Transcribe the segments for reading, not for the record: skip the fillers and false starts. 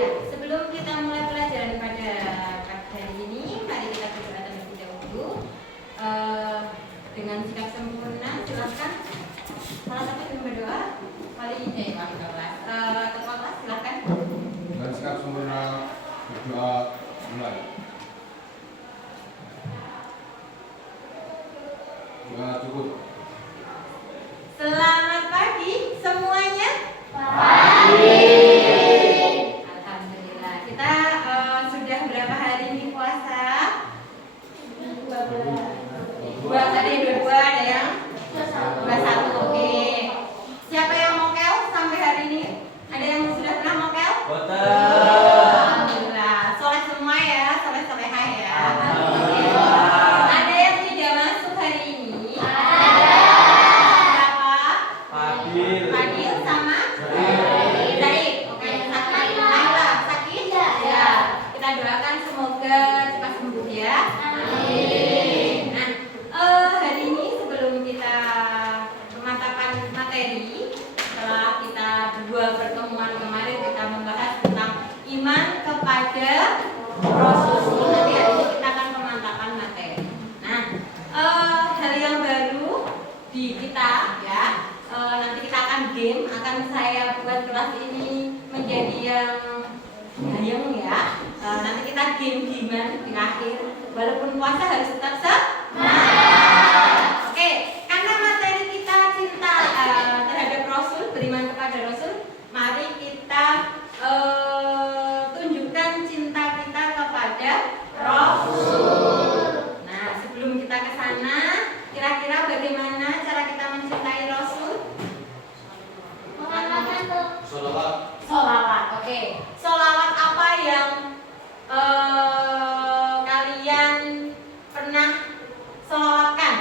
Sebelum kita mulai pelajaran pada hari ini, mari kita berdoa terlebih dahulu. Dengan sikap sempurna, silakan salah satu yang berdoa. Ketua kelas, silakan. Dengan sikap sempurna berdoa mulai. Doa cukup. Selamat pagi semuanya. Pagi. Alhamdulillah. Kita sudah berapa hari ini puasa? 22, ada yang 22, ada yang 21. Oke. Siapa yang mokel sampai hari ini? Ada yang sudah pernah mokel? Alhamdulillah. Soleh semua ya, soleh-solehah ya. Ada yang tidak masuk hari ini? Berapa? Fadil sama Zaid. Oke, sakit. Naila, sakit? Ya. Kita doakan semoga cepat sembuh ya. Amin. Nah, hari ini sebelum kita pemantapan materi, setelah kita dua pertemuan kemarin kita membahas tentang iman kepada Rasul. Nanti hari ini kita akan pemantapan materi. Nah, hal yang baru di kita ya. Nanti kita akan game, akan saya buat kelas ini menjadi yang gayeng ya. Nanti kita game-gamean di akhir. Walaupun puasa harus tetap semangat. Oke, karena materi kita cinta terhadap Rasul, beriman kepada Rasul, mari kita tunjukkan cinta kita kepada Rasul. Nah, sebelum kita ke sana, kira-kira bagaimana cara kita mencintai Rasul? Sholawat. Oke. Sholawat apa yang kalian pernah sholawatkan?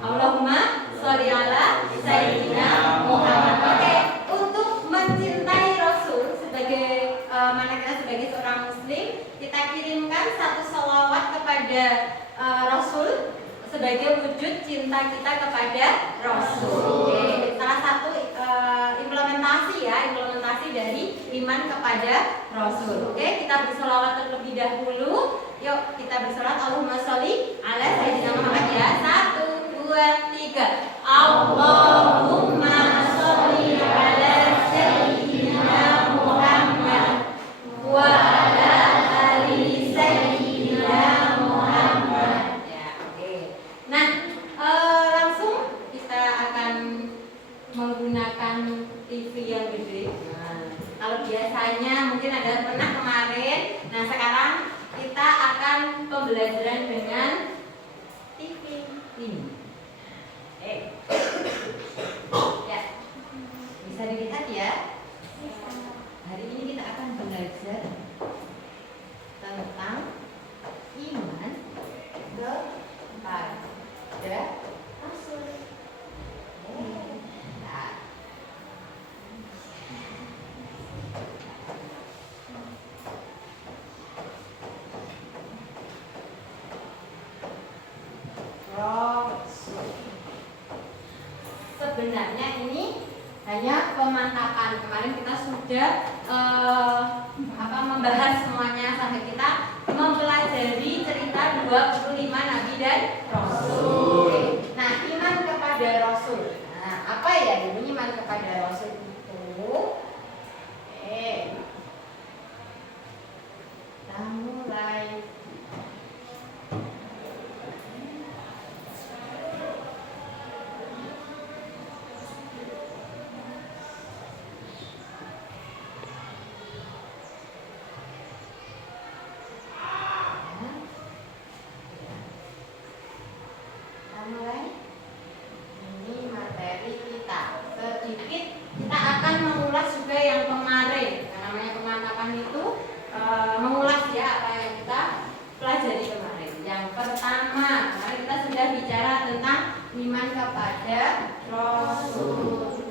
Allahumma sholli ala Sayyidina Muhammad. Oke. Untuk mencintai Rasul sebagai mana kita sebagai seorang Muslim, kita kirimkan satu sholawat kepada Rasul sebagai wujud cinta kita kepada Rasul. Oke. Salah satu implementasi dari iman kepada Rasul. Oke, kita bersolawat terlebih dahulu. Yuk, kita bersolawat Allahumma sholli ala Sayyidina Muhammad ya. 1, 2, 3. Allahumma sholli ala Sayyidina Muhammad wa ala ali Sayyidina Muhammad. Ya, oke. Nah, langsung kita akan menggunakan TV yang gede. Kalau biasanya mungkin ada pernah kemarin. Nah, sekarang kita akan pembelajaran dengan TV ini. Ya, bisa dilihat ya. Hari ini kita akan belajar tentang iman kepada Rasul. Sebenarnya ini hanya pemantapan. Kemarin kita sudah membahas semuanya sampai kita mempelajari cerita 25 nabi dan rasul. Nah, iman kepada Rasul. Nah, apa ya ini iman kepada Rasul itu? Kita mulai. Ini materi kita. Sedikit kita akan mengulas juga yang kemarin. Nah, namanya pemantapan itu mengulas ya apa yang kita pelajari kemarin. Yang pertama, kemarin kita sudah bicara tentang iman kepada Rasul.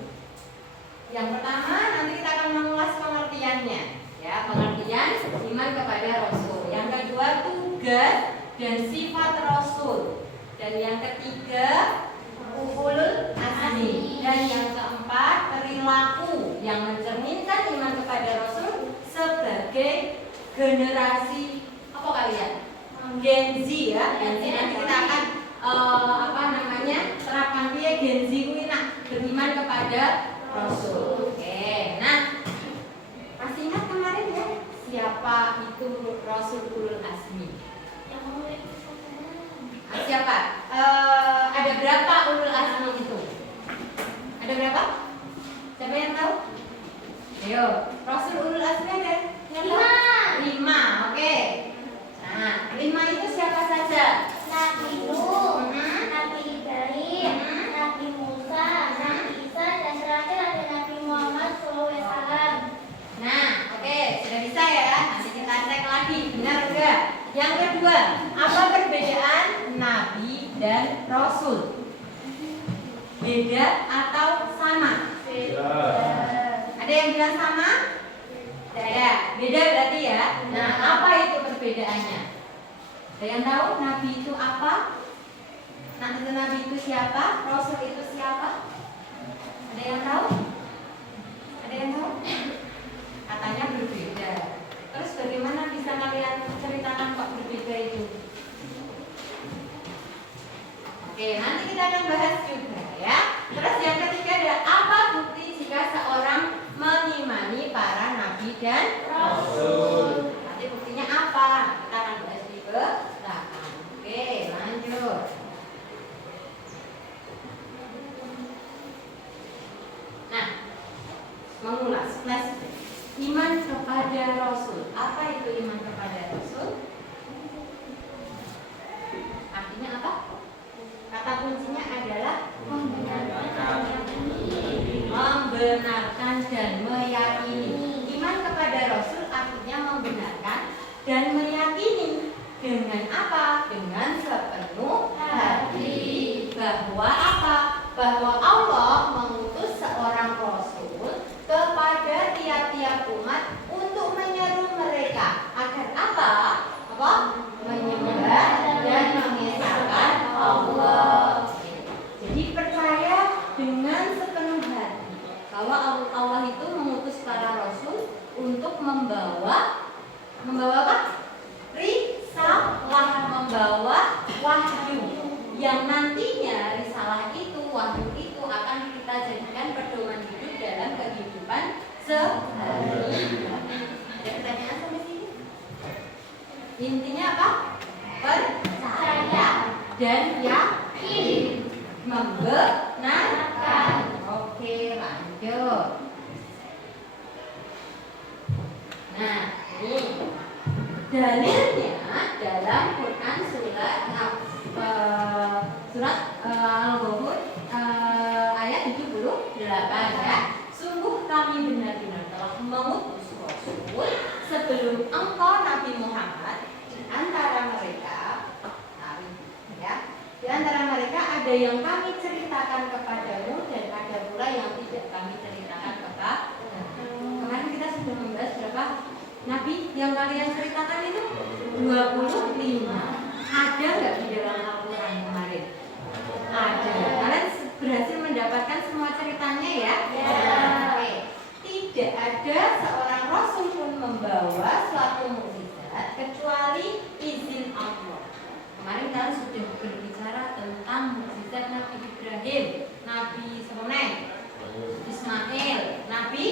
Yang pertama, nanti kita akan mengulas pengertiannya. Ya, pengertian iman kepada Rasul. Yang kedua, tugas dan sifat Rasul. Dan yang ketiga, ulul azmi. Dan yang keempat, perilaku yang mencerminkan iman kepada Rasul generasi apa kalian? Gen Z ya. Gen Z nanti kita akan terapkan dia Gen Z kuwi nak beriman kepada Rasul. Oke. Nah, masih ingat kemarin ya siapa itu Rasul Ulul Azmi? Siapa? Ada berapa Ulul Azmi itu? Ada berapa? Siapa yang tahu? Ayo, Rasul Ulul Azmi ada? 5. Oke. Nah, 5 itu siapa saja? Nabi Nuh, Nabi Ibrahim, Nabi Musa, Nabi Isa, dan terakhir ada Nabi Muhammad SAW. Nah, oke, sudah bisa ya. Nanti kita cek lagi, benar enggak? Yang kedua, apa perbedaan Nabi dan Rasul? Beda atau sama? Beda. Ada yang bilang sama? Tidak ada. Beda berarti ya. Nah, apa itu perbedaannya? Ada yang tahu Nabi itu apa? Nabi itu siapa? Rasul itu siapa? Ada yang tahu? Ada yang tahu? Katanya berbeda. Terus bagaimana bisa kalian ceritakan kok berbeda itu? Oke, nanti kita akan bahas juga ya. Terus yang ketiga ada apa bukti jika seorang mengimani para nabi dan rasul? Nanti buktinya apa? Kita akan bahas di belakang. Oke, lanjut. Nah, mengulas flashback. Iman kepada Rasul. Apa itu iman kepada Rasul? Artinya apa? Kata kuncinya adalah membenarkan dan meyakini. Iman kepada Rasul artinya membenarkan dan meyakini. Dengan apa? Dengan sepenuh hati. Bahwa apa? Bahwa Allah mengutus seorang Rasul kepada tiap-tiap umat untuk menyeru mereka agar apa? Menyembah dan mengesahkan Allah. Jadi percaya dengan sepenuh hati bahwa Allah itu mengutus para rasul untuk membawa apa? Risalah, membawa wahyu yang nantinya risalah itu, wahyu itu akan kita jadikan pedoman hidup dalam kehidupan sehari-hari. Ada pertanyaan sampai sini? Intinya apa? Percaya dan yakin, membenarkan. Oke, lanjut. Nah, ini dalilnya dalam Quran surat Al-Ghafur ayat 78 ya. Sungguh kami benar-benar telah mengutus Rasul sebelum engkau Nabi Muhammad di antara mereka di antara mereka ada yang kami ceritakan kepadamu dan ada pula yang tidak kami ceritakan kepadamu. Kemarin kita sudah membahas berapa Nabi yang kalian ceritakan itu? 25. Ada nggak di dalam Al-Quran kemarin? Ada. Kalian berhasil mendapatkan semua ceritanya ya? Oke. Tidak ada seorang Rasul pun membawa suatu mukjizat kecuali izin Allah. Kemarin kalian sudah berbicara tentang mukjizat Nabi Ibrahim, Nabi Ismail, Nabi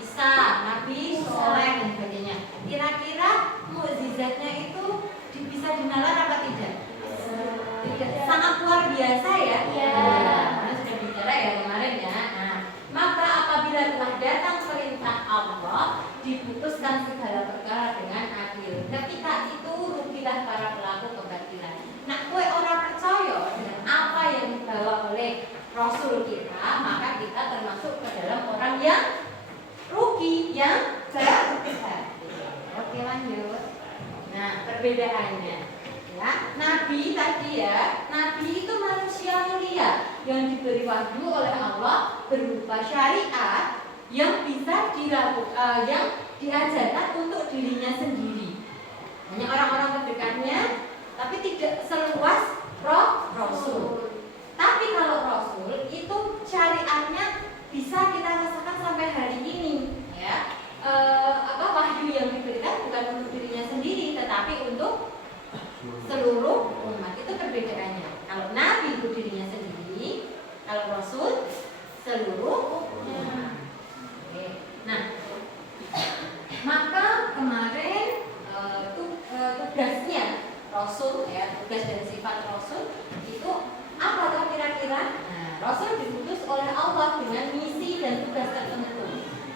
Isa, Nabi Soleh dan sebagainya. Kira-kira mukjizatnya itu bisa dinalar apa tidak? Tidak, sangat luar biasa ya. Kalian sudah bicara ya kemarin ya. Nah, maka apabila telah datang perintah Allah, diputuskan segala perkara dengan adil. Ketika itu rugilah para pelaku kebatilan. Nah, kue orang percaya dengan apa yang dibawa oleh Rasul kita, maka kita termasuk ke dalam orang yang rugi, yang berhati. Oke, lanjut. Nah, perbedaannya ya, Nabi tadi ya, Nabi itu manusia mulia yang diberi wahyu oleh Allah berupa syariat yang bisa dilakukan, yang diajarkan untuk dirinya sendiri. Hanya orang-orang terdekatnya, tapi tidak seluas Rasul. Tapi kalau Rasul itu syariatnya bisa kita rasakan sampai hari ini, ya. Wahyu yang diberi Rasul ya, tugas dan sifat Rasul itu apa tuh kira-kira? Nah, Rasul diutus oleh Allah dengan misi dan tugas tertentu.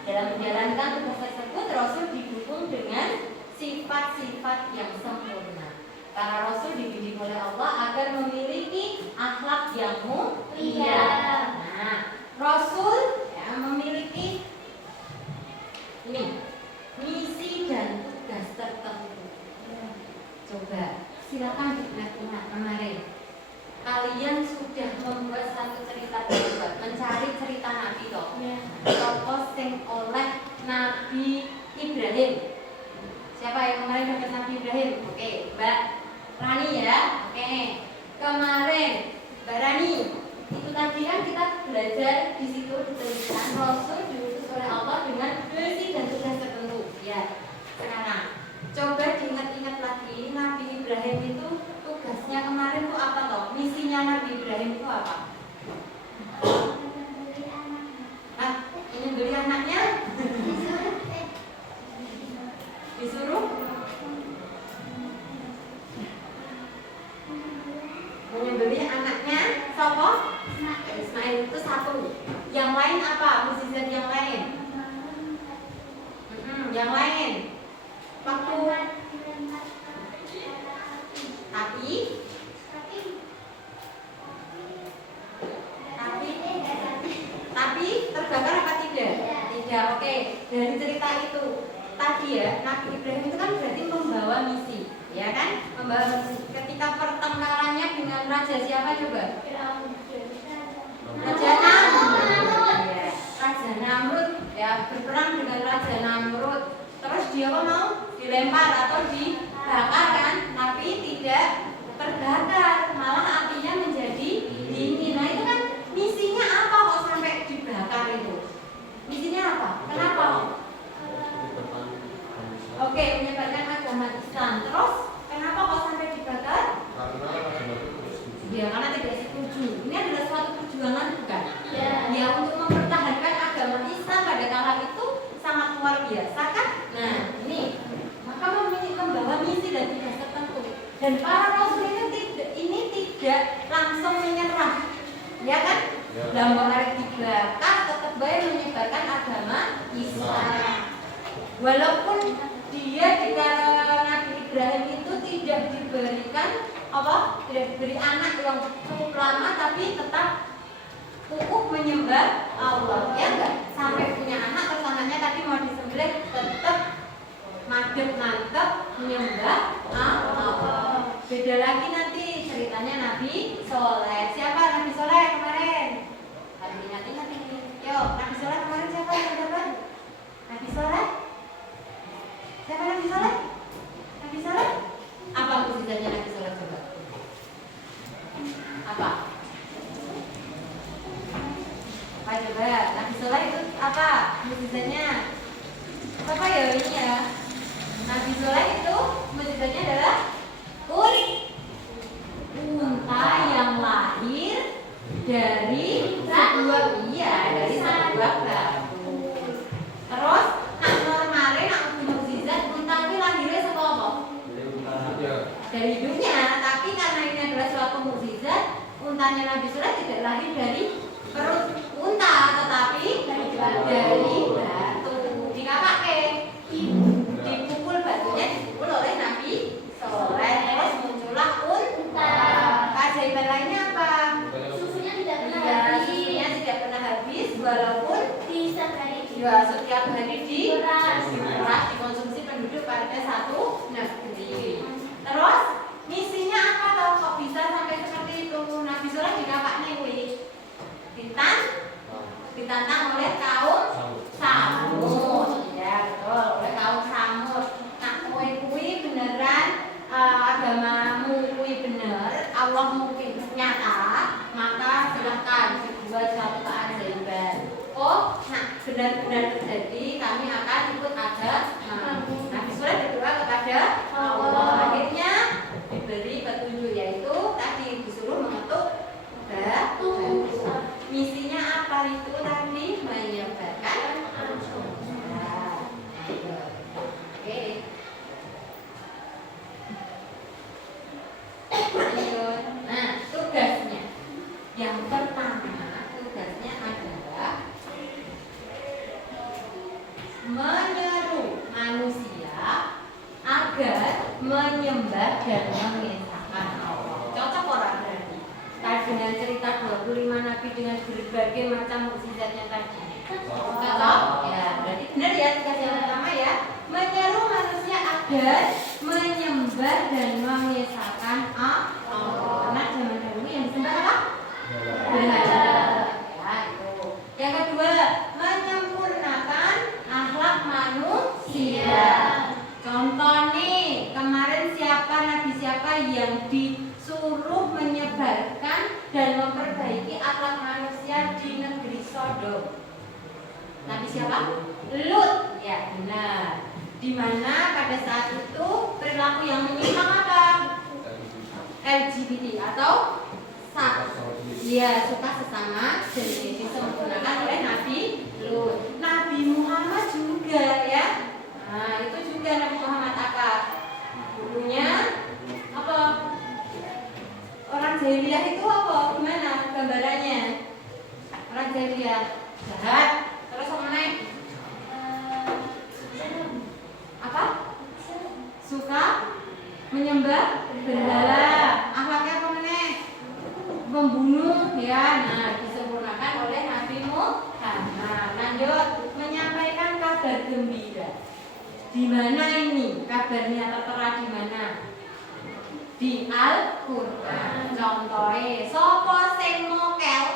Dalam menjalankan tugas tersebut, Rasul didukung dengan sifat-sifat yang sempurna. Para Rasul dibimbing oleh Allah agar memiliki akhlak yang mulia. Nah, Rasul ya, memiliki ini misi dan tugas tertentu. Coba silakan diingat-ingat kemarin. Kalian sudah membuat satu cerita berbuat, mencari cerita Nabi toh. Tokoh sing oleh Nabi Ibrahim. Siapa yang kemarin dapat Nabi Ibrahim? Oke, Mbak Rani ya. Oke. Kemarin Mbak Rani, itu tadi kan kita belajar di situ dituliskan Rasul diutus oleh Allah dengan misi dan tugas tertentu. Ya. Sekarang coba diingat-ingat lagi Nabi Ibrahim itu tugasnya kemarin itu apa toh? Misinya Nabi Ibrahim itu apa? Menyembeli anaknya? Disuruh? Menyembeli anaknya? Siapa? Ismail itu satu. Yang lain apa? Mukjizat yang lain? Yang lain? Waktu tapi terbakar apa tidak? Tidak. Oke. Dari cerita itu tadi ya, Nabi Ibrahim itu kan berarti membawa misi, ya kan? Membawa misi. Ketika pertengkarannya dengan raja siapa coba? Raja Namrud. Ya, Raja Namrud ya, berperang dengan Raja Namrud. Terus dia apa mau? Dilempar atau dibakar kan? Tapi tidak terbakar, malah apinya menjadi dingin. Nah itu kan misinya apa kok sampai dibakar itu? Misinya apa? Kenapa? Oke, menyebarkan agama Islam. Terus kenapa kok sampai dibakar? Ya karena tidak setuju. Ini adalah suatu perjuangan bukan? Ya untuk mempertahankan agama Islam pada kala itu sangat luar biasa kan? Nah ini maka membawa misi dan tugas tertentu. Dan para rasul ini tidak langsung menyerah, ya kan? Dalam arti dibakar tetap baik menyebarkan agama Islam. Walaupun dia di kalangan Nabi Ibrahim itu tidak diberikan apa? Tidak diberi anak yang cukup lama, tapi tetap kukuh menyembah Allah, ya enggak? Sampai punya anak, terus anaknya tadi mau disembelih tetap mantep menyembah Allah. Beda lagi nanti ceritanya Nabi Soleh. Siapa Nabi Soleh kemarin? Hari ingat-ingat ini. Yo, Nabi Soleh kemarin siapa yang dapat? Nabi Soleh? Siapa Nabi Soleh? Nabi Soleh? Apa mukjizatnya Nabi Soleh coba? Apa? Apa coba? Nabi Soleh itu apa mukjizatnya? Apa ya ini ya? Nabi Soleh itu mukjizatnya adalah unta yang lahir dari sebuah batu. Terus nak normale nak mukjizat unta itu lahirnya saka apa? Dari hidungnya, tapi karena ini adalah suatu mukjizat, untanya Nabi Soleh tidak lahir dari perut unta, tetapi dari batu. Dikapake dipukul batunya dipukul oleh Nabi Soleh, terus muncullah unta. Keajaiban lainnya apa? Susunya tidak pernah Ya, habis. susunya tidak pernah habis walaupun setiap hari diperas dikonsumsi penduduk pada satu negeri. Terus misinya apa toh kok bisa sampai seperti itu? Nabi Soleh dikapakne kuwi ditantang oleh kaum Samud. Ya betul, oleh kaum Samud. Nah kowe kuwi beneran agamamu kuwi bener, Allah mungkin nyata, maka silahkan dibuat satu keajaiban. Oh, nah benar-benar terjadi, kami akan ikut agama. Nabi Soleh berdoa kepada Allah. Akhirnya diberi petunjuk, yaitu tadi disuruh mengetuk batu. Misinya apa itu tadi? Menyebarkan menyeru manusia agar menyembah dan mengesahkan Allah. Cocok orang berarti? Tadi dengan cerita 25 nabi dengan berbagai macam mukjizatnya tadi. Cocok? Ya, berarti benar ya tugas yang pertama ya. Menyeru manusia agar menyembah dan mengesahkan Allah. Karena zaman dahulu yang disembah apa? Berhala. Ya, itu. Yang kedua, menyempurnakan akhlak manusia. Contoh nih, kemarin nabi siapa yang disuruh menyebarkan dan memperbaiki akhlak manusia di negeri Sodom? Nabi siapa? Lut. Ya, benar. Di mana pada saat itu perilaku yang menyimpang apa? LGBT atau suka sesama jenis disempurnakan oleh Nabi Lut. Nabi Muhammad juga ya. Nah, itu juga Nabi Muhammad apa? Dulunya apa? Orang jahiliyah itu apa? Gimana gambarannya? Orang jahiliyah jahat. Terus apa nih? Apa? Suka menyembah berhala. Akhlaknya apa nih? Membunuh ya. Nah, disempurnakan oleh Nabi Muhammad. Lanjut, menyampaikan kabar gembira. Di mana ini kabarnya tertera di mana? Di Al-Qur'an. Contohnya, sopo sing mokel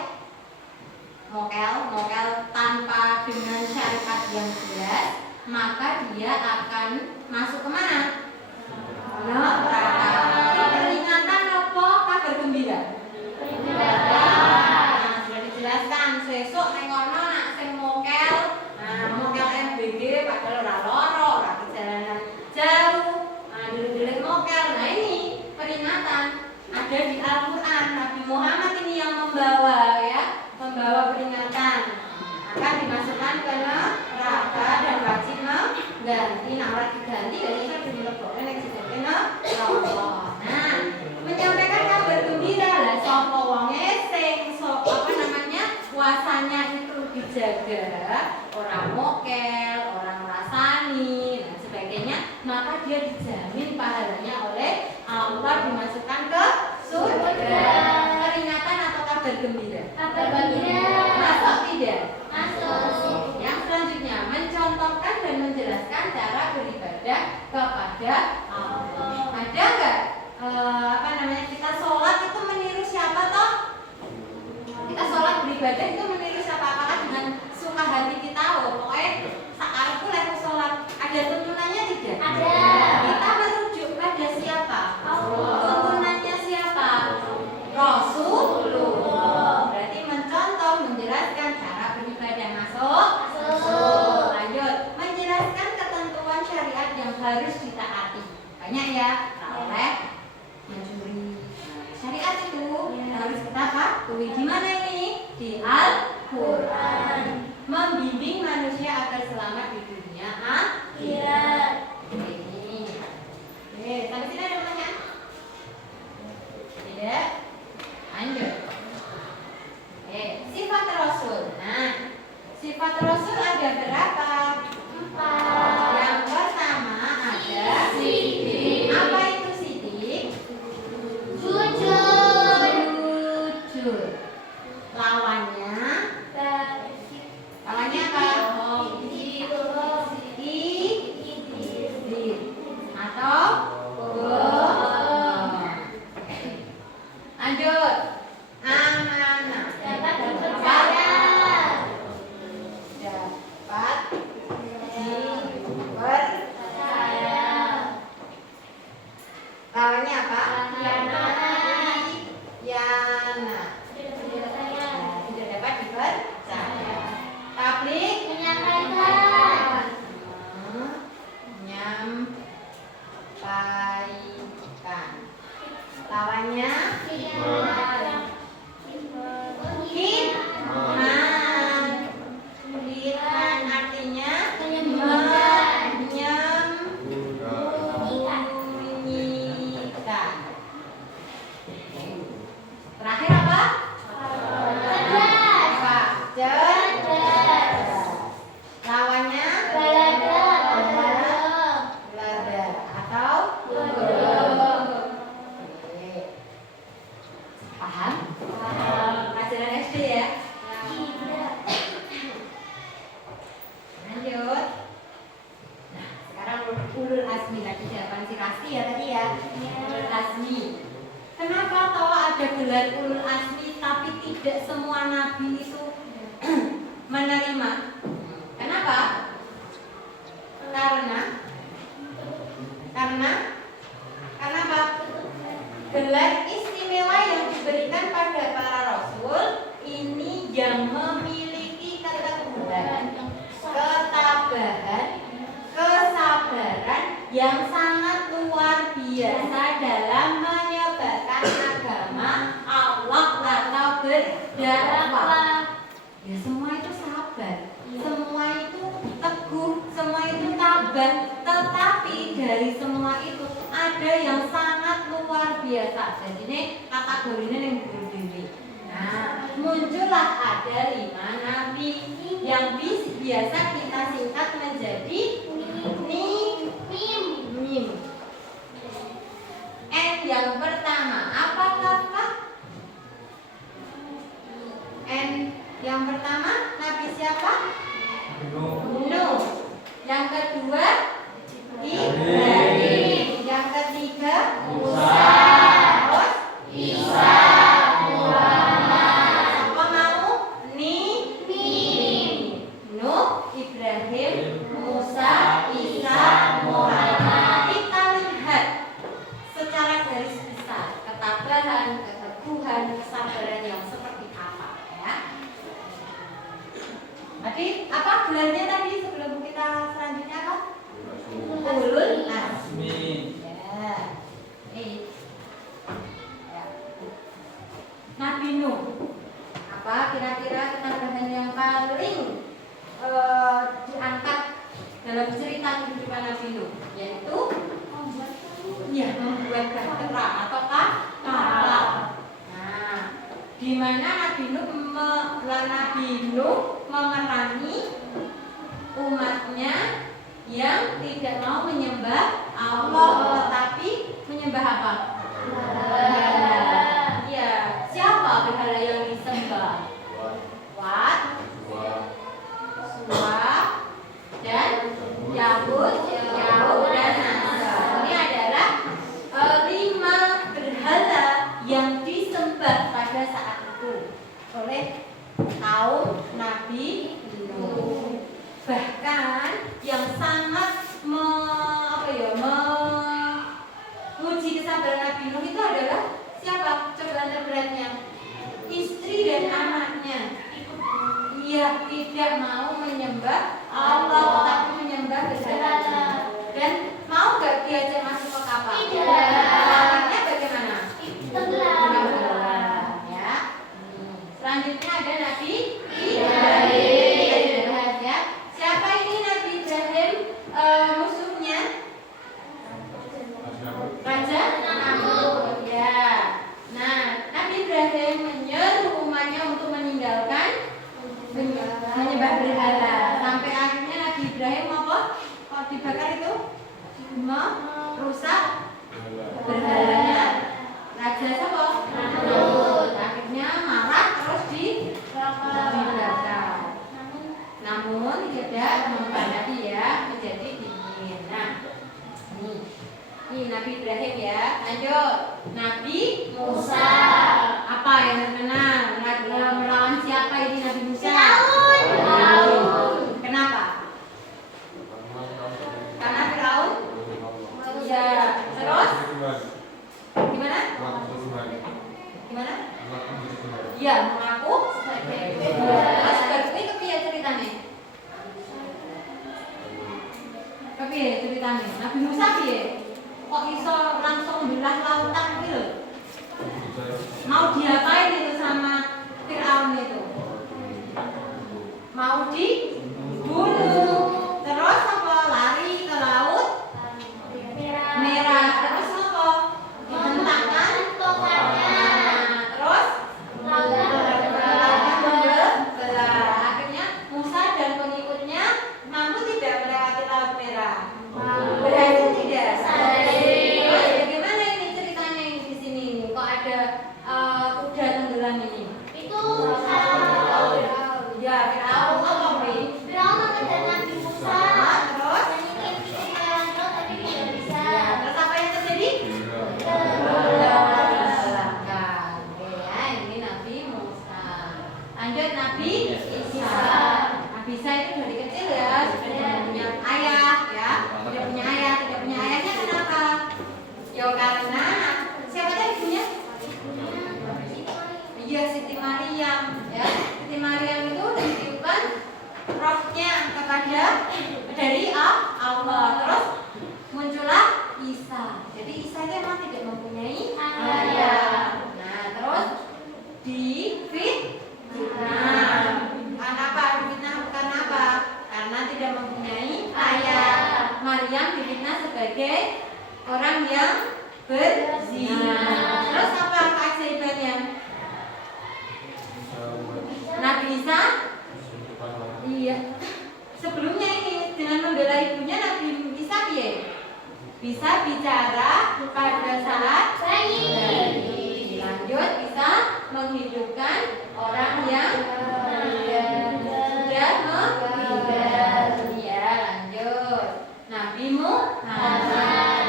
tanpa dengan syariat yang jelas, maka dia akan masuk kemana? Neraka. Peringatan apa kabar gembira? Nah, sudah dijelaskan. Sesuk ning kono nak sing mokel MBG padahal ora loro, ora perjalanan jauh. Nah, dulu-dulu mokel. Nah, ini peringatan ada di Al-Qur'an. Nabi Muhammad ini yang membawa peringatan. Akan dimasukkan ke neraka dan wajib mengganti. Nah, ora diganti ya iso dilebokne ning sisine neraka. Nah, menyampaikan kabar gembira lah sapa wonge sing puasanya itu dijaga, orang mokel, orang rasani dan sebagainya, maka dia dijamin pahalanya oleh Allah dimasukkan ke surga. Peringatan atau kabar gembira? Kabar gembira. Masuk tidak? Masuk. Yang selanjutnya mencontohkan dan menjelaskan cara beribadah kepada Allah. Ada nggak kita sholat itu meniru siapa toh? Kita sholat beribadah itu meniru siapa? Apakah dengan suka hati kita? Pokoknya saat itu level sholat ada tuntunannya tidak? Ada. Kita merujuk pada siapa? Allah. Tuntunannya siapa? Rasulullah. Berarti mencontoh, menjelaskan cara beribadah. Masuk. Lanjut, menjelaskan ketentuan syariat yang harus ditaati. Banyak ya, oleh mencuri. Syariat itu harus kita patuhi. Di mana ini? Di Al-Qur'an. Membimbing manusia agar selamat di dunia akhirat. Ini. Sampai sini ada pertanyaan? Tidak? Lanjut. Sifat Rasul. Nah, sifat Rasul ada berapa? 4. Yang pertama ada sidik. Apa itu sidik? Jujur. Lawannya apa? ada gelar ulul azmi, tapi tidak semua nabi itu menerima. Kenapa? Karena apa? Gelar istimewa yang diberikan pada para rasul ini yang memiliki keteguhan, ketabahan, kesabaran yang sangat luar biasa dalam menyebarkan agama Allah atau berdakwah. Ya semua itu sabar, semua itu teguh, semua itu tabah. Tetapi dari semua itu ada yang sangat luar biasa. Jadi ini kategorinya yang berdiri. Nah, muncullah ada 5 nabi yang biasa kita singkat menjadi mim. N yang pertama apa kakak? N yang pertama nabi siapa? Nuh. Yang kedua Ibrahim. Yang ketiga Musa. Terus Isa. Apa mau? Nuh, Ibrahim, Musa, Isa, Muhammad. Kita lihat secara garis besar ketabahan, keteguhan, kesabaran yang seperti apa ya. Tadi apa gelarnya tadi sebelum kita selanjutnya apa? Ulul azmi. Ya. Ya. Nabi Nuh. Apa kira-kira ketabahan yang paling diangkat dalam cerita kehidupan Nabi Nuh? Yaitu membuat bahtera atau kapal. Nah, di mana Nabi Nuh memerangi umatnya yang tidak mau menyembah Allah, tetapi menyembah apa? Berhala. Ya, siapa berhala yang disembah? Wat, Suwa, dan Yahud dan Nasr. Ini adalah 5 berhala yang disembah pada saat itu oleh kaum Nabi Nuh. Bahkan yang sangat menguji kesabaran Nabi Nuh itu adalah siapa? Cobaan terberatnya istri dan anaknya. Ia tidak mau menyembah Allah, tetapi menyembah berhala. Dan mau gak diajak masuk ke kapal? Tidak. Akhirnya bagaimana? Tenggelam. Ya. Selanjutnya ada Nabi Ibrahim. Ya. Siapa ini Nabi Ibrahim? Musuhnya Raja Namrud. Ya. Nah, Nabi Ibrahim menyuruh umatnya untuk meninggalkan menyembah berhala. Sampai akhirnya Nabi Ibrahim apa? Kalau dibakar itu merusak berhalanya Raja siapa? Namrud. Akhirnya marah terus dibakar. Namun tidak mempanati ya, menjadi dingin. Nah, ini Nabi Ibrahim ya. Lanjut, Nabi Musa. Apa yang terkenal? Melawan siapa ini Nabi Musa? Firaun. Kenapa? Karena Firaun. Ya. Terus? Gimana? Gimana? Ya, mengaku sebagai Terus ini kepiye ceritanya? Kepiye ceritanya? Nabi Musa piye? Kok iso langsung belah lautan kuwi lho? Mau diapain itu sama Firaun itu? Mau dibunuh. Terus apa? Lari ke laut merah. Terus apa? Dibentangkan tongkatnya. Terus akhirnya Musa dan pengikutnya mampu tidak melewati laut merah. Berhasil tidak? Terus bagaimana ini ceritanya ini di sini? Kok ada kuda tenggelam ini? Itu Ya, Firaun apa, Pri? Firaun mengejar dari Allah. Terus muncullah Isa. Jadi Isa itu memang tidak mempunyai ayah. Nah, terus difitnah. Kenapa difitnah? Karena apa? Karena tidak mempunyai ayah. Maryam difitnah sebagai orang yang berzina. Terus apa keajaibannya? Nabi Isa, iya. Sebelumnya ini dengan membela ibunya Nabi Isa bisa bicara pada saat bayi. Lanjut bisa menghidupkan orang yang sudah meninggal. Ya, lanjut. Nabi Muhammad.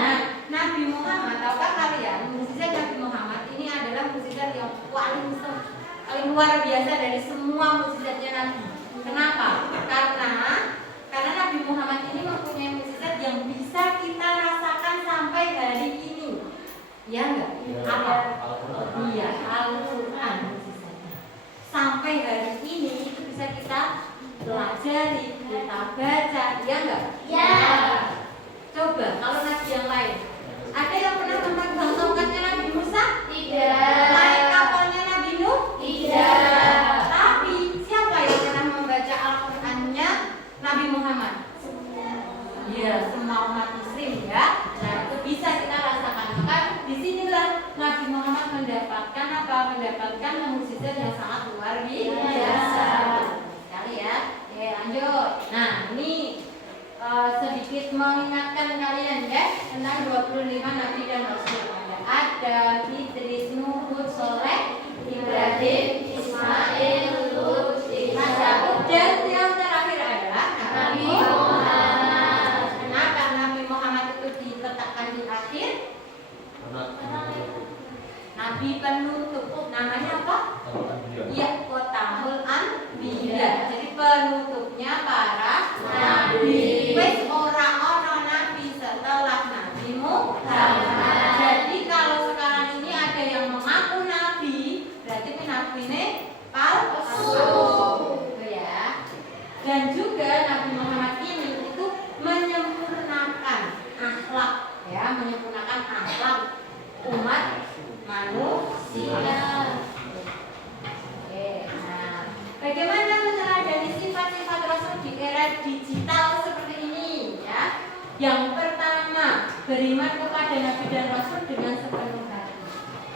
Nah, Nabi Muhammad, tahukah kalian mukjizat Nabi Muhammad ini adalah mukjizat yang paling luar biasa dari semua mukjizatnya Nabi. Kenapa? Karena Nabi Muhammad ini mempunyai mukjizat yang bisa kita rasakan sampai hari ini. Ya enggak? Apa? Iya, Al-Quran mukjizatnya. Sampai hari ini itu bisa kita pelajari, kita baca, ya enggak? Ya. Coba kalau nabi yang lain, ada yang pernah memegang tongkatnya Nabi Musa? Tidak. Naik kapalnya Nabi Nuh? Tidak. Tapi siapa yang pernah membaca Al-Qur'annya Nabi Muhammad? Iya, semua umat muslim ya. Nah, itu bisa kita rasakan. Maka disinilah Nabi Muhammad mendapatkan apa? Mendapatkan mukjizat yang sangat luar biasa. Sekali ya. Oke, lanjut. Nah, ini sedikit mengingatkan kalian ya tentang 25 Nabi dan Rasul. Ada Adam, Idris, Nuh, Hud, Soleh, Ibrahim, Ismail, Lut, Yakub, dan yang terakhir adalah Nabi Muhammad. Kenapa Nabi Muhammad itu diletakkan di akhir? Nabi penutup. Namanya apa? Iya, Khotamul Anbiya. Jadi penutupnya para nabi. Wes ora ono nabi setelah Nabi Muhammad. Jadi kalau sekarang ini ada yang mengaku nabi, berarti ini nabi-ne palsu. Gitu ya. Dan juga Nabi Muhammad ini itu menyempurnakan akhlak, ya, menyempurnakan akhlak umat manusia. Oke, nah, bagaimana meneladani sifat-sifat Rasul di era digital seperti ini, ya? Yang pertama, beriman kepada Nabi dan Rasul dengan sepenuh hati.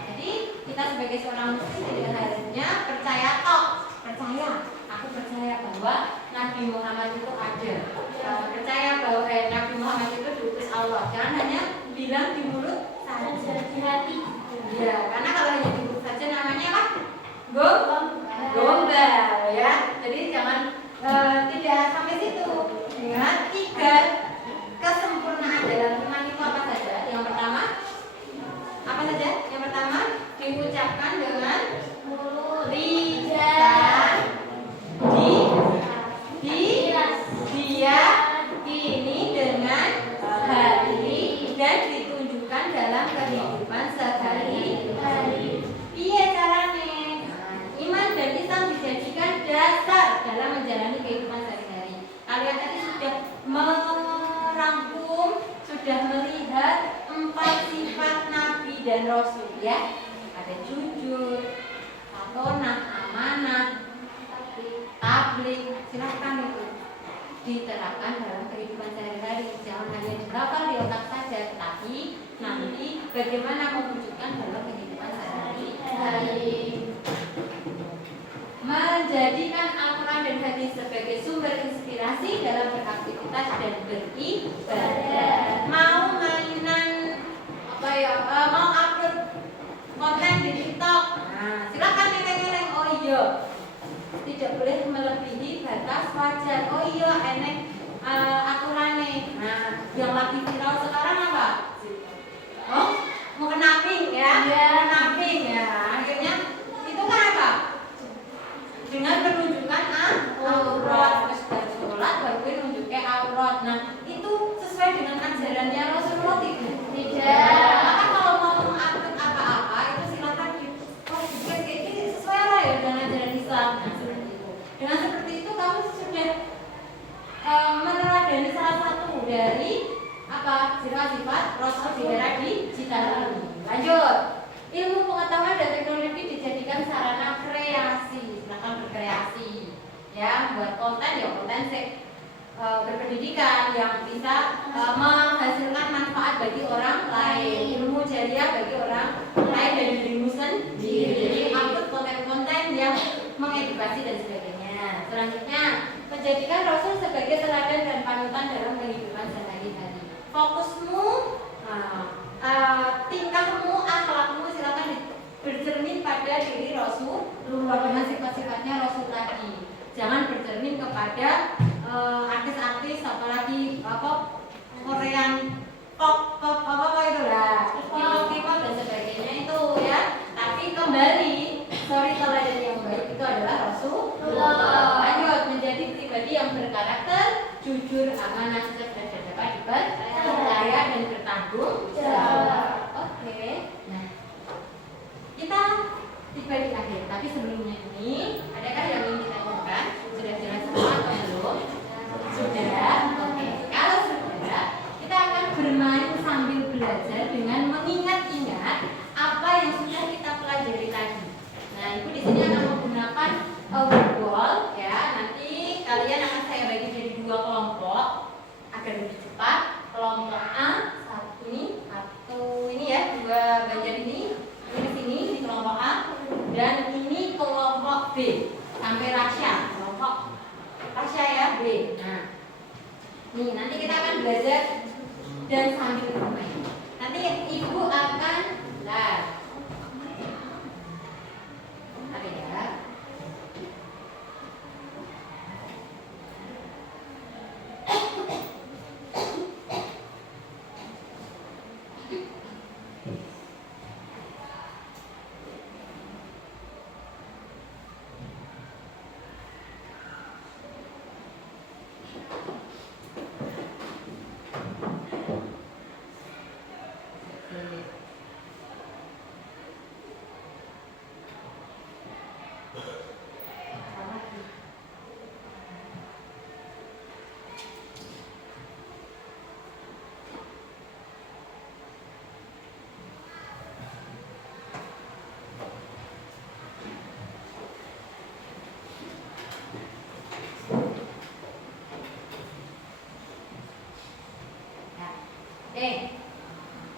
Jadi kita sebagai seorang muslim tidak hanya percaya aku percaya bahwa Nabi Muhammad itu ada. Percaya bahwa Nabi Muhammad itu diutus Allah. Jangan hanya bilang di mulut saja, di hati. Ya, karena kalau hanya di mulut saja namanya apa? Gombal, ya. Jadi jangan tidak sampai situ. Ingat, 3 kesempurnaan dalam iman itu apa saja? Yang pertama, apa saja? Yang pertama diucapkan dengan mulut, lisan, diyakini dengan hati, dan ditunjukkan dalam kehidupan sehari-hari. Iya caranya. Iman dan Islam dijadikan dasar dalam menjalani kehidupan sehari-hari. Kalian tadi sudah merangkum, sudah melihat 4 sifat Nabi dan Rasul, ya. Ada jujur, amanah, amanah, tabligh. Silakan itu diterapkan dalam kehidupan sehari-hari. Jangan hanya dihafal di otak saja, tetapi nanti bagaimana mewujudkan dalam kehidupan sehari-hari. Menjadikan Al-Quran dan hadis sebagai sumber inspirasi dalam beraktivitas dan beribadah. Mau mainan mau upload konten di TikTok, nah silakan ngeleng-ngeleng. Oh iya, tidak boleh melebihi batas wajar. Oh iya, enek aturannya. Nah, yang lagi viral sekarang apa? Oh, mau kenaping ya? Kenaping ya. Akhirnya itu kan apa? Dengan menunjukkan aurat. Terus baru sholat baru menunjukkan aurat. Nah, itu sesuai dengan ajarannya Rasulullah tidak. Maka kalau mau mengupload apa-apa itu silakan dibuat ini sesuai lah ya dengan ajaran Islam. Nah, seperti itu. Dengan seperti itu kamu sudah meneladani apa? Sifat-sifat Rasul di era digital ini. Lanjut. Ilmu pengetahuan dan teknologi dijadikan sarana kreasi. Silakan berkreasi. Ya, buat konten ya konten berpendidikan yang bisa menghasilkan manfaat bagi orang lain, ilmu jariah bagi orang lain dan dirimu sendiri. Jadi upload konten-konten yang mengedukasi dan sebagainya. Selanjutnya, menjadikan Rasul sebagai teladan dan panutan dalam kehidupan sehari-hari. Fokusmu, tingkahmu, akhlakmu silakan bercermin pada diri Rasul dengan sifat-sifatnya Rasul tadi. Jangan bercermin kepada artis-artis apalagi Korean pop itu lah, K-pop dan sebagainya itu ya. Tapi kembali teladan yang baik itu adalah Rasulullah. Lanjut, menjadi pribadi yang berkarakter, jujur, amanah, cerdas dan dapat dipercaya dan bertanggung jawab. Oke. Nah, kita tiba di akhir. Tapi sebelumnya ini, adakah yang ingin kita tanyakan? Sudah jelas semua atau belum? Sudah. Oke. Kalau sudah, kita akan bermain sambil belajar dengan mengingat-ingat apa yang sudah kita pelajari tadi. Nah, Ibu di sini akan menggunakan word ya. Nanti kalian akan saya bagi jadi 2 kelompok agar lebih cepat. Kelompok A ini atau ini ya, 2 Banjar ini di sini di kelompok A dan ini kelompok B sampai Rasya, kelompok Rasya ya B. Nah, nih nanti kita akan belajar dan sambil bermain. Nanti Ibu akan live. Apa ya?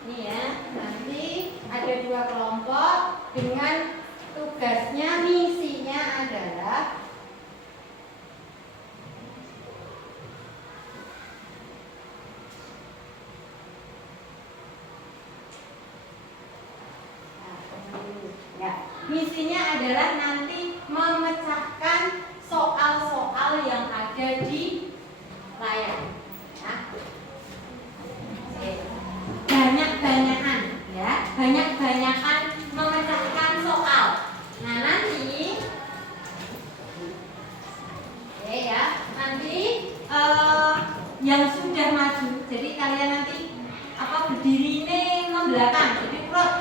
Ini ya, nanti ada 2 kelompok dengan tugasnya, misinya adalah misinya adalah nanti memecahkan soal-soal yang ada di layar. Banyak-banyakan ya, banyak-banyakan memecahkan soal. Nah nanti, ya, nanti yang sudah maju, jadi kalian nanti berdiri ini membelakang, jadi urut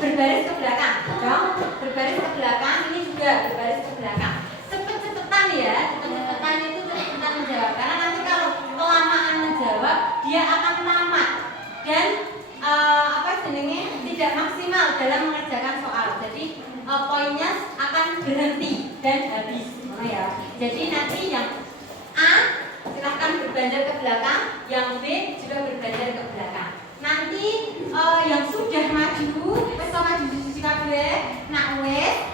berbaris ke belakang, dong, berbaris ke belakang, ini juga berbaris ke belakang. Cepet-cepetan ya, cepet-cepetan itu cepet-cepetan menjawab, karena nanti kalau kelamaan menjawab dia akan tamat dan tidak maksimal dalam mengerjakan soal. Jadi poinnya akan berhenti dan habis. Ya. Jadi nanti yang A silahkan berbanjar ke belakang, yang B juga berbanjar ke belakang. Nanti yang sudah maju, maju sisi kabeh, nak wes,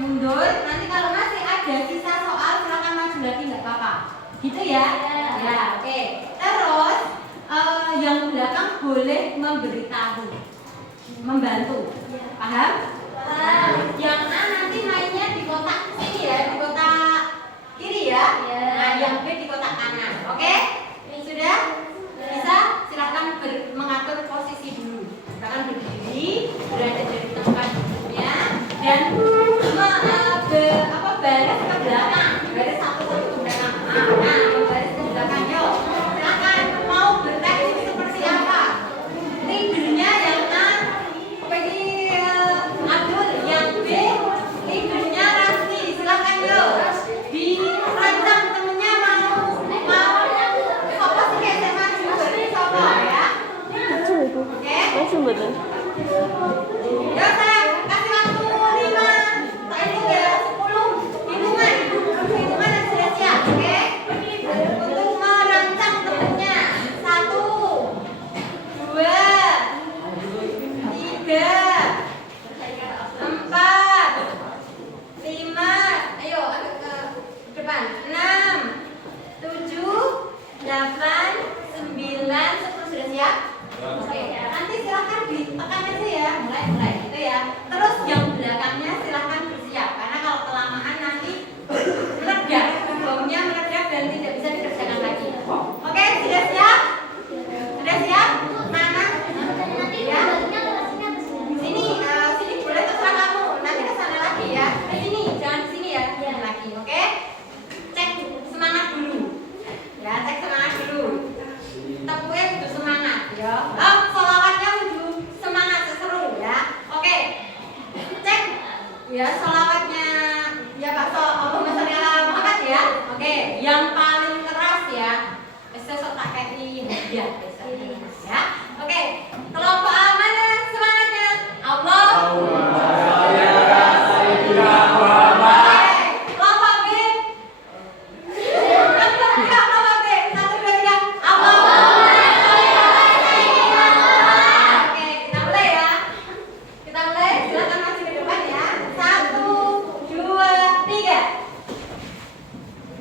mundur. Nanti kalau masih ada sisa soal silahkan maju lagi, nggak apa-apa. Gitu ya? Ya, oke. Terus yang belakang boleh memberitahu, membantu. Paham? Paham. Yang A nanti mainnya di kotak sini ya, di kotak kiri ya. Nah, yang B di kotak kanan. Oke? Sudah? Bisa? Silahkan mengatur posisi dulu. Silahkan berdiri, berada di tempat duduknya dan baris ke belakang. Baris satu-satu ke belakang. Nah, baris ke belakang yuk. Silahkan mau berteknik seperti apa? Leadernya yang A, Abdul, yang B, leadernya siap? Oke, nanti silahkan ditekan aja ya, mulai gitu ya. Terus yang belakangnya silahkan bersiap, karena kalau kelamaan nanti meledak, bomnya meledak dan tidak bisa dikerjakan lagi. Oke, sudah siap? Sudah siap? Mana? Ya. Sini, sini boleh terserah kamu. Nanti ke sana lagi ya. Ke sini, jangan di sini ya. Lagi, oke? Cek semangat dulu. Ya, cek semangat dulu. Tepunya kudu semangat ya. Sholawatnya kudu semangat seseru ya. Oke. Cek ya sholawatnya ya Pak Allahumma sholli ala Muhammad ya. Oke, yang paling keras ya. Besok tak kayak ya. Ya. Oke. Kelompok A mana semangatnya? Allah. Kelompok B. Kelompok B. 1, 2, 3. Allah. Oke, kita mulai ya. Kita mulai. Silakan maju ke depan ya. 1, 2, 3.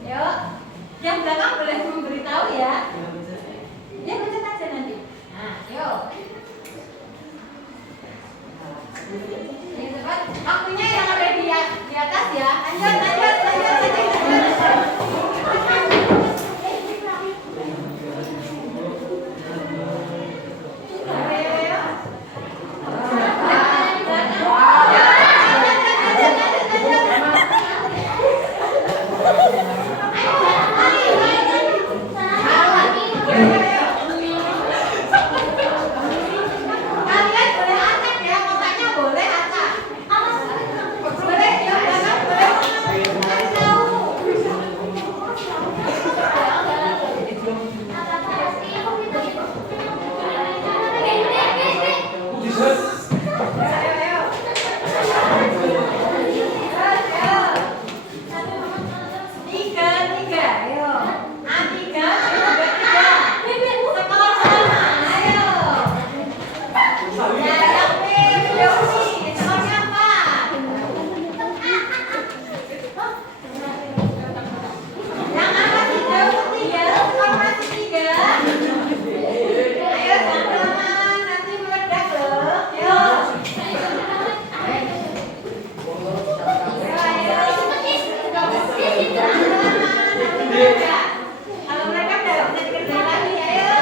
Yuk. Yang belakang boleh memberitahu ya. Ya pencet aja nanti. Nah, yuk. Ayo cepat. Waktunya yang ada di atas ya. Lanjut. Kalian boleh acak ya, kotaknya boleh acak. Boleh ya, belakang boleh. Kasih tahu. Ayo. Tiga, ayo. A3, sekolah sama, ayo. Ya, yang B, video ini, sekolahnya apa? Yang angka 3, skor masih 3. Ayo, jangan kelamaan, nanti meledak loh. Ayo. Kalau mereka udah bisa dikerjain lagi, ayo.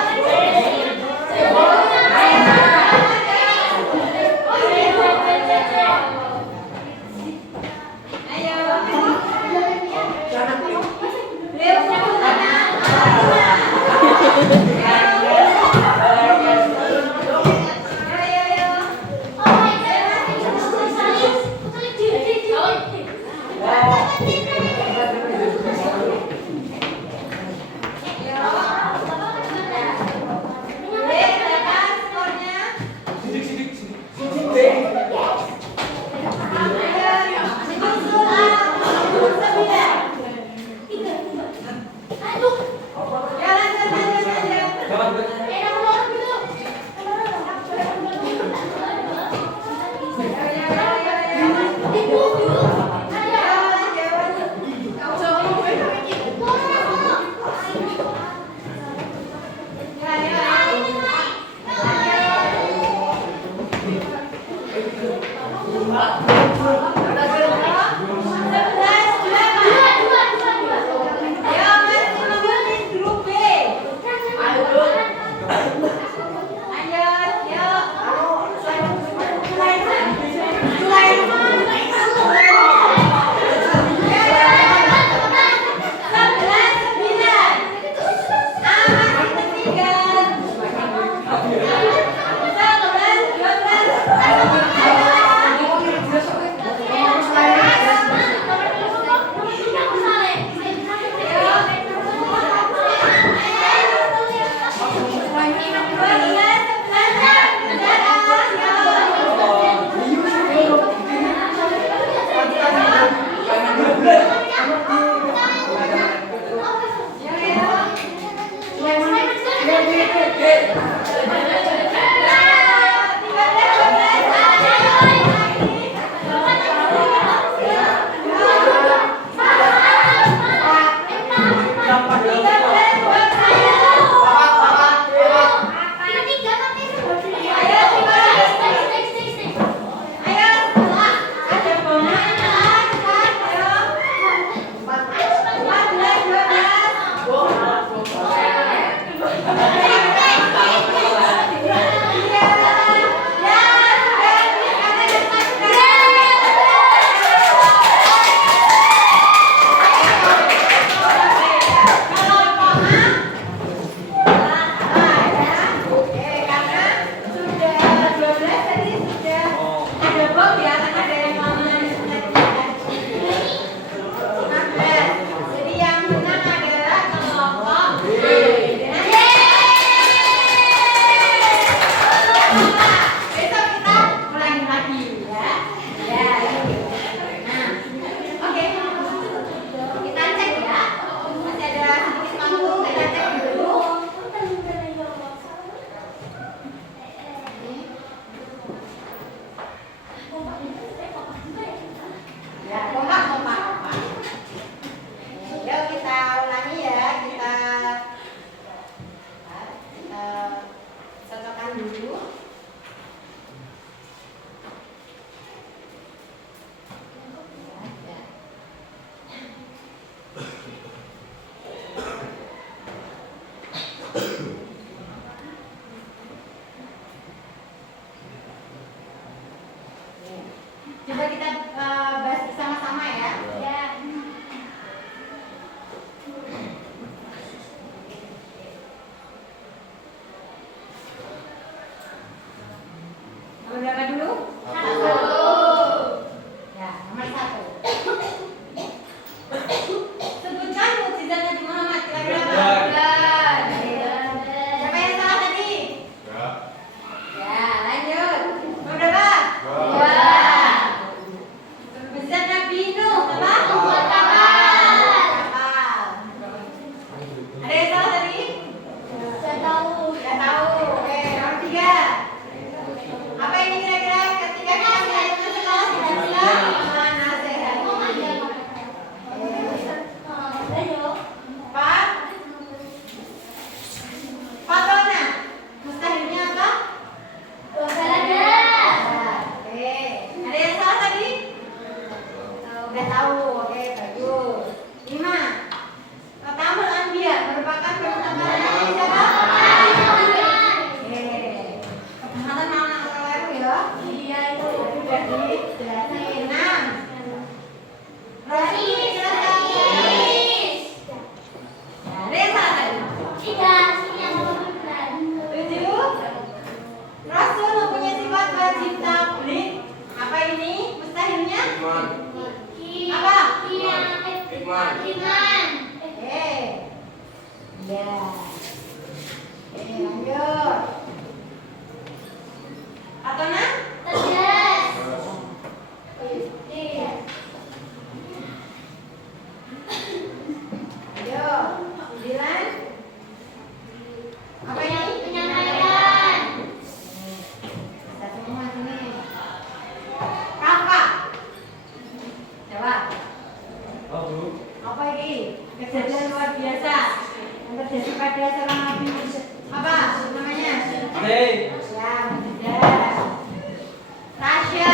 dulu. Coba kita bahas bersama-sama ya. Ya. Nomor berapa dulu? 1. Ya, nomor 1. Sebutkan mukjizat Nabi Muhammad kira-kira apa? Siapa yang salah tadi? Ya. Ya, lanjut. Nomor berapa? 2. Mukjizat Nabi Nuh apa? Membuat kapal. Kapal. Ada yang salah tadi? Sudah tahu. Sudah tahu. Oke, nomor 3. Apa ini kira-kira ketika kita melakukan sekolah tidak bilang nasihat? Pak, Fatona, mustahilnya apa? Oke, ada yang salah tadi? Udah tahu, oke bagus. 5. Tamal Anbiya merupakan pertemuan Nabi siapa? Oke. Kebenaran mana kalau ya? Iya itu. Udah dijelasin. 6. Rosi, ada yang salah tadi? 7. Rasul mempunyai sifat wajib tabligh. Apa ini? Mustahilnya? Apa? Oke. Ya. Oke, lanjut. Atona? Ayo. 9. Apa ini? Kita semua sini. Kakak. Coba. Apa ini? Kejadian luar biasa yang terjadi pada seorang nabi. Apa namanya? Ya, mudah. Tasya.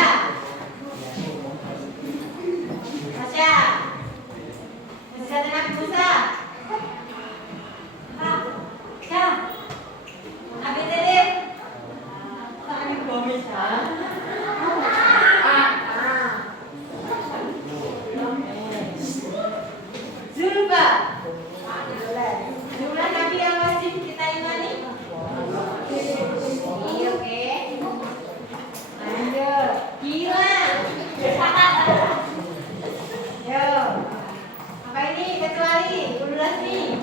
Mujizat Nabi Musa. Ya. Abi Tede. Tadi gomis ha. Zulfa. Jumlah nabi yang wajib kita imani. Oke. Lanjut. Gila. Yo. Apa ini kecuali ulul azmi?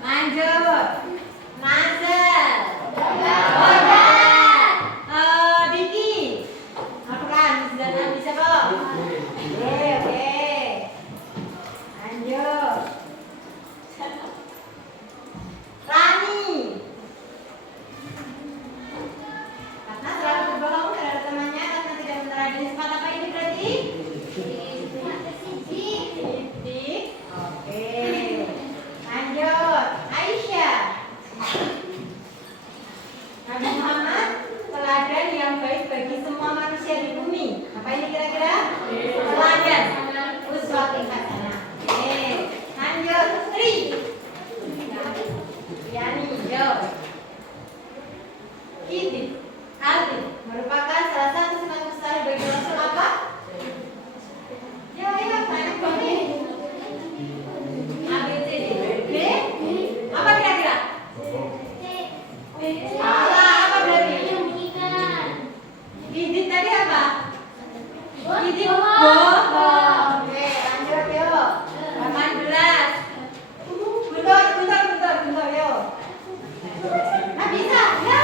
Lanjut. Nazar. Diki. Al-Quran. Mujizat Nabi siapa? Oke. Lanjut. Rani. Karena selalu berbohong terhadap temannya karena tidak menerani sifat apa ini berarti? Sidik. Oke. Lanjut. Aisyah. Nabi Muhammad teladan yang baik bagi semua manusia di bumi. Apa ini kira-kira? Teladan. Uswatun hasanah. Oke. Lanjut. Sri. Yani. Yo. Kidib. Aldi merupakan salah satu sifat mustahil bagi Rasul apa? Ya, banyak banget. A, B, C, D. B? Apa kira-kira? Salah, apa berarti? Kidib tadi apa? Kidib bohong. Oke, lanjut yuk. 18. Bentar, yuk. Nah, bisa? Ya,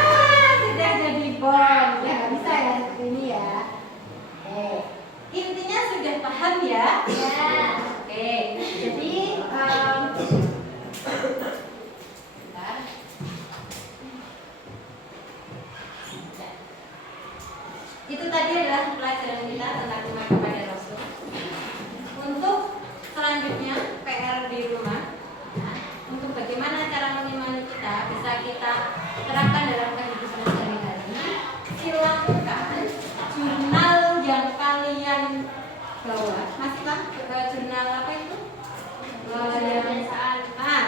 sudah jadi bom. Ya, nggak bisa ya seperti ini ya. Oke. Intinya sudah paham ya? Ya. Oke. Jadi, bentar. Itu tadi adalah pelajaran kita tentang iman kepada Rasul. Untuk selanjutnya bawah masih kan jurnal apa itu? Kebiasaan.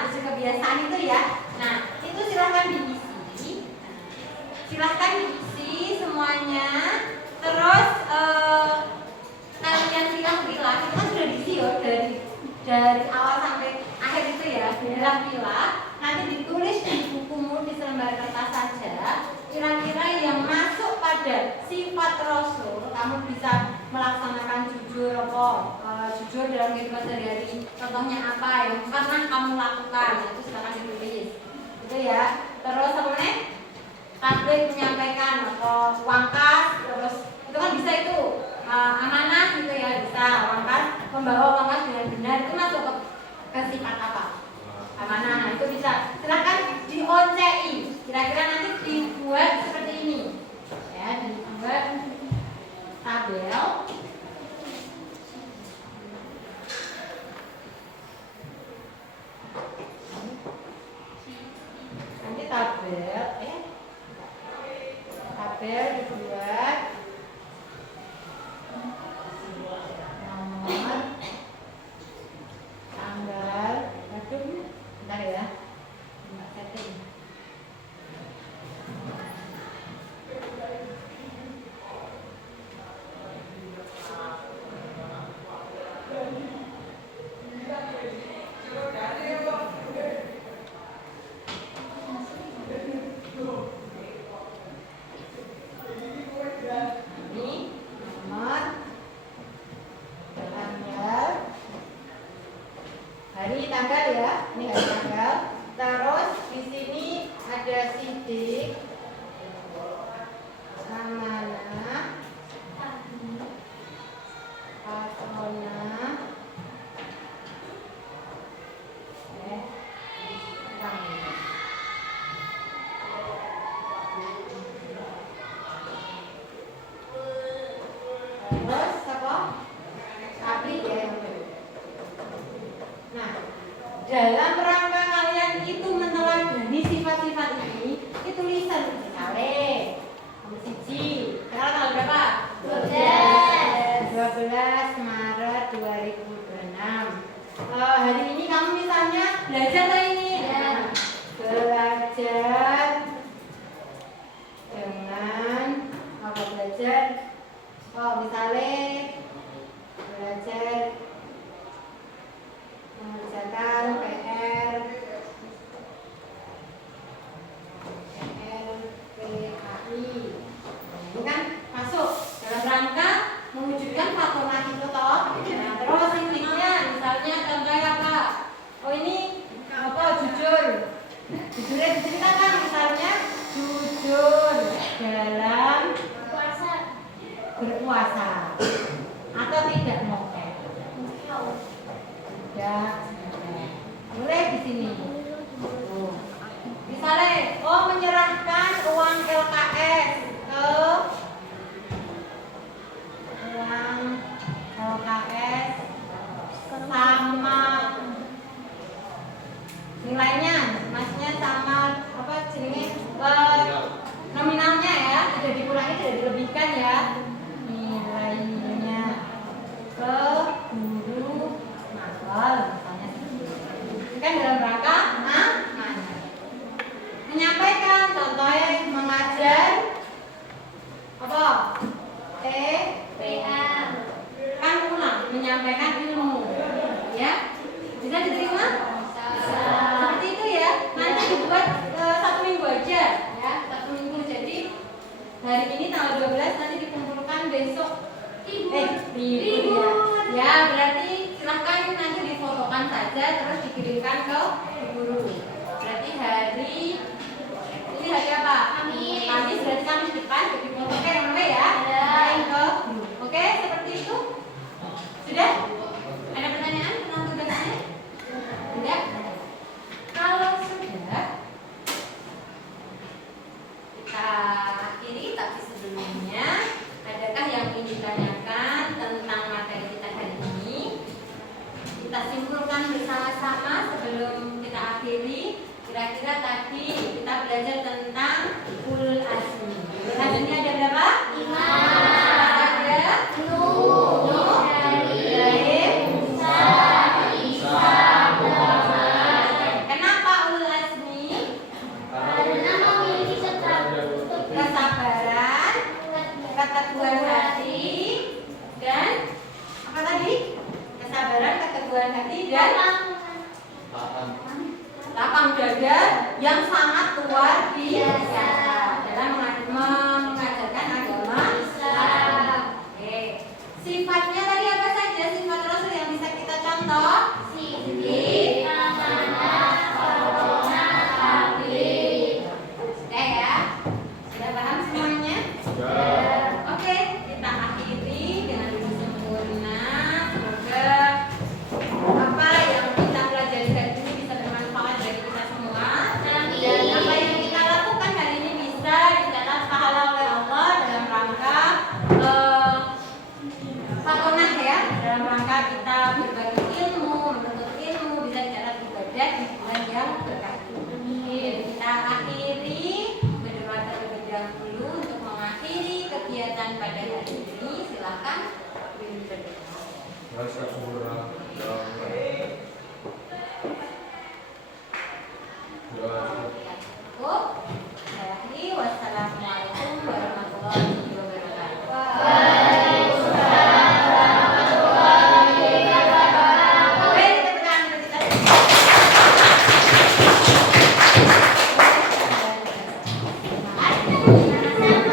Tujuh kebiasaan itu ya. Nah, itu silahkan diisi. Silahkan diisi semuanya. Terus kalian pilah-pilah. Itu kan sudah diisi ya dari awal sampai akhir itu ya. Pilah-pilah. Nanti ditulis di bukumu di selembar kertas saja. Kira-kira yang masuk pada sifat Rasul, kamu bisa melaksanakan jujur jujur dalam kehidupan sehari-hari. Contohnya apa yang pernah kamu lakukan, itu silakan ditulis. Itu ya. Terus apa nih? Tablik menyampaikan uang kas, terus itu kan bisa itu amanah gitu ya, bisa uang kas, membawa uang kas dengan benar, itu masuk ke sifat apa? Amanah. Itu bisa. Silakan dioncei. Kira-kira nanti dibuat seperti ini. Ya, dibuat tabel. Nanti tabel dibuat nomor, tanggal, bentar ya, setting. Tanggal ya, ini hari tanggal. Terus di sini ada sidik, amanah, pasona, terus apa? Tablik ya. Nah, dalam rangka kalian itu meneladani sifat-sifat ini, itu tulisan misalnya nomor 1. Sekarang tanggal berapa? 12 Maret 2006. Hari ini kamu misalnya belajar apa ini? Ya. Belajar dengan apa belajar? Misalnya belajar mengerjakan PR PAI. Ini kan masuk dalam rangka mewujudkan patronat itu toh. Nah, terus intinya misalnya contohnya apa? Ini apa jujur. Jujurnya diceritakan misalnya jujur dalam berpuasa atau tidak mokel. Tidak. Boleh di sini. Misalnya, menyerahkan uang LKS ke sama nilainya, maksudnya sama apa jenis nominalnya ya, tidak dikurangi, tidak dilebihkan ya. Nilainya ke guru magang misalnya kan dalam rangka menyampaikan contohnya mengajar apa PA kan ulang menyampaikan ilmu ya, bisa diterima seperti itu ya. Nanti dibuat 1 minggu aja ya, 1 minggu. Jadi hari ini tanggal 12 nanti dikumpulkan besok libur ya, berarti silahkan nanti difotokan saja terus dikirimkan ke guru. Berarti ini hari apa? Kamis berarti Kamis depan difoto yang mana ya? Kirim ke guru. Oke, seperti itu. Sudah? Ada pertanyaan tentang tugasnya? Tidak? Kalau sudah, kita akhiri. Tapi sebelumnya, adakah yang ingin ditanyakan tentang materi kita hari ini? Kita simpulkan bersama-sama sebelum kita akhiri. Kira-kira tadi kita belajar tentang ulul azmi. Ulul azmi ada berapa? 5. Ada Nuh, keteguhan hati dan lapang dada yang sangat luar biasa dalam mengajarkan agama Islam. Oke. Sifatnya tadi apa saja sifat Rasul yang bisa kita contoh? Siddiq, amanah, waronah, habib. Sudah ya? Sudah paham semuanya? Oke, kita akhiri dengan duduk sempurna. Semoga apa yang kita pelajari hari ini bisa bermanfaat bagi kita semua. Dan apa yang kita lakukan hari ini bisa dicatat pahala oleh Allah dalam rangka fatonah ya, dalam rangka kita berbagi ilmu, menuntut ilmu, bisa dicatat ibadah di bulan yang berkah. Kita akhiri berdoa terlebih dahulu untuk mengakhiri kegiatan pada hari ini. Silakan. Dan sikap sempurna